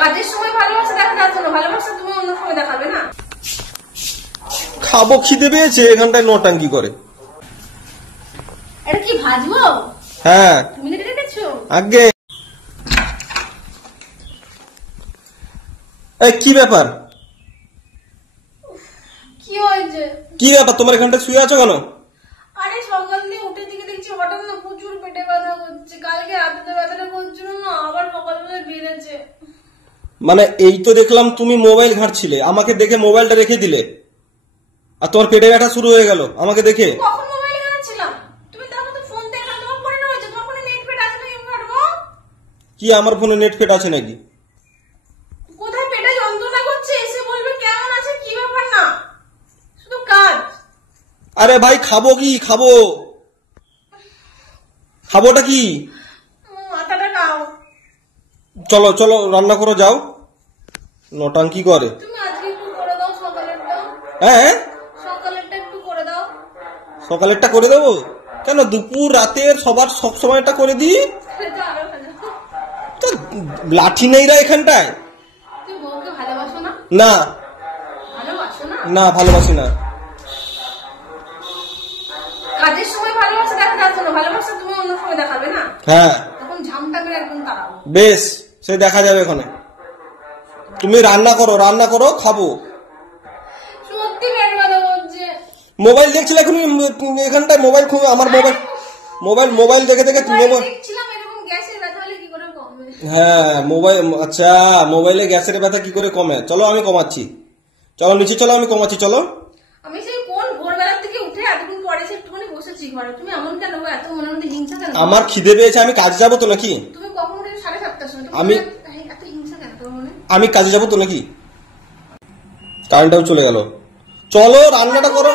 কাজের সময় ভালোবাসা দেখা যাচ্ছে না, ভালোবাসা তুমি অন্য সময় দেখাবে না। খাবো, খিদে পেয়েছে, এখানটায় নটাঙ্কি করে। এটা কি ভাজবো? হ্যাঁ তুমি রেখেছো আগে। এই কি ব্যাপার? কি হয়েছে? কি ব্যাপার, তোমার এখানটা শুয়ে আছো কেন? আরে সকাল দিয়ে উঠে দিকে দেখছি হঠাৎ না প্রচুর পেটে ব্যথা করছে। কালকে রাতে ব্যথাটা করছিল না, আবার সকালবেলা বেড়েছে। মানে এই তো দেখলাম তুমি মোবাইল ঘাঁটছিলে, আমাকে দেখে মোবাইলটা রেখে দিলে, আর তোমার পেটে ব্যথা শুরু হয়ে গেল আমাকে দেখে। কখন মোবাইল ঘাঁটছিলাম? তুমি তারপর তো ফোন দেখলাম, তোমার ফোনে রয়েছে, তোমার ফোনে নেট ফেট আছে নাকি ঘাঁটবো? কি আমার ফোনে নেট ফেট আছে নাকি? কোথায় পেটে যন্ত্রণা করছে এসে বলবে কেমন আছে, কি ব্যাপার না, শুধু কাজ। আরে ভাই খাবো কি খাবো? খাবোটা কি? মাথাটা খাও। চলো চলো রান্না করো, যাও। নটাঙ্কি করে। তুমি আজকে একটু করে দাও সকালেরটা। হ্যাঁ সকালেরটা একটু করে দাও। সকালেরটা করে দেবো কেন? দুপুর রাতের সবার সব সময়টা করে দিই। সেটা আরো ভালো। তো লাঠি নেইরা এখানটায়। তুমি বউকে ভালোবাসো না? না ভালোবাসো না? না ভালোবাসি না। কাজের সময় ভালোবাসা দেখা যাচ্ছে না, ভালোবাসা তুমি অন্য সময় দেখাবে না। হ্যাঁ তখন ঝামটা করে একদম তাড়াবো। বেশ, সে দেখা যাবে ওখানে। তুমি রান্না করো খাবো। সত্যি পেট ব্যথা করছে। মোবাইল দেখছিলে এখন এখানটায়? মোবাইল খুব আমার মোবাইল দেখে দেখে দেখছিলাম এরকম গ্যাসের ব্যথা হলে কি করে কমবে? হ্যাঁ মোবাইল, আচ্ছা মোবাইলে গ্যাসের ব্যথা কি করে কমে? চলো আমি কমাচ্ছি, চলো নিচে চলো, আমি কমাচ্ছি, চলো। আমি সেই কোন ভোরবেলার থেকে উঠে এতক্ষণ পরে সে একটুখানি বসেছি ঘরে। তুমি এমন কেন গো? এত মনের মধ্যে হিংসা কেন? আমার খিদে পেয়েছে, আমি কাজে যাবো তো নাকি? তুমি কখন উঠে? 7:30টার সময়। এত হিংসা কেন তোর মনে? আমি কাজে যাবো তো নাকি? কারেন্টটাও চলে গেল। চলো রান্নাটা করো।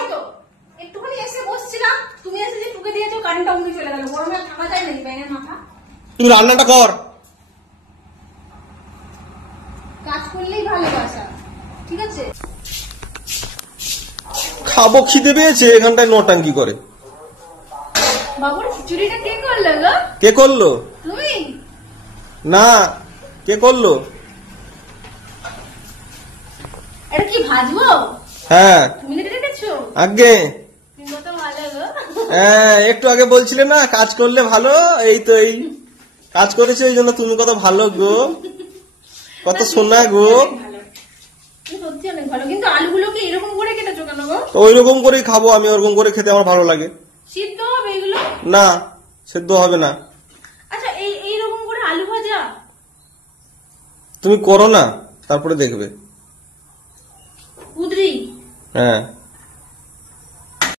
একটুখানি এসে বসছিলাম, তুমি এসে যে টুকে দিয়েছো, কারেন্টটা উঠে চলে গেল। গরমে থাকা যায় নাকি ব্যাঙের মাথা? তুই রান্নাটা কর। কাজ করলেই ভালোবাসা, ঠিক আছে? খাবো, খিদে পেয়েছে, এখানটায় নটাঙ্কি করে। বাবুর খিচুড়িটা কে করলো গো? কে করলো? তুমি? না, কে করলো? এটা কি ভাজবো? হ্যাঁ তুমি রেখেছো আগে। তুমি কত ভালো গো। হ্যাঁ একটু আগে বলছিলে না কাজ করলে ভালো, এই তো এই কাজ করেছে, এই জন্য তুমি কত ভালো গো, কত সোনা গো। সত্যি অনেক ভালো, কিন্তু আলুগুলোকে এরকম করে কেটেছো কেন গো? তো ওই রকম করেই খাবো আমি, ওরকম করে খেতে আমার ভালো লাগে। সিদ্ধ হবে এগুলো? না সেদ্ধ হবে না। আচ্ছা এইরকম করে আলু ভাজা? তুমি করো না, তারপরে দেখবে। কুদরি? হ্যাঁ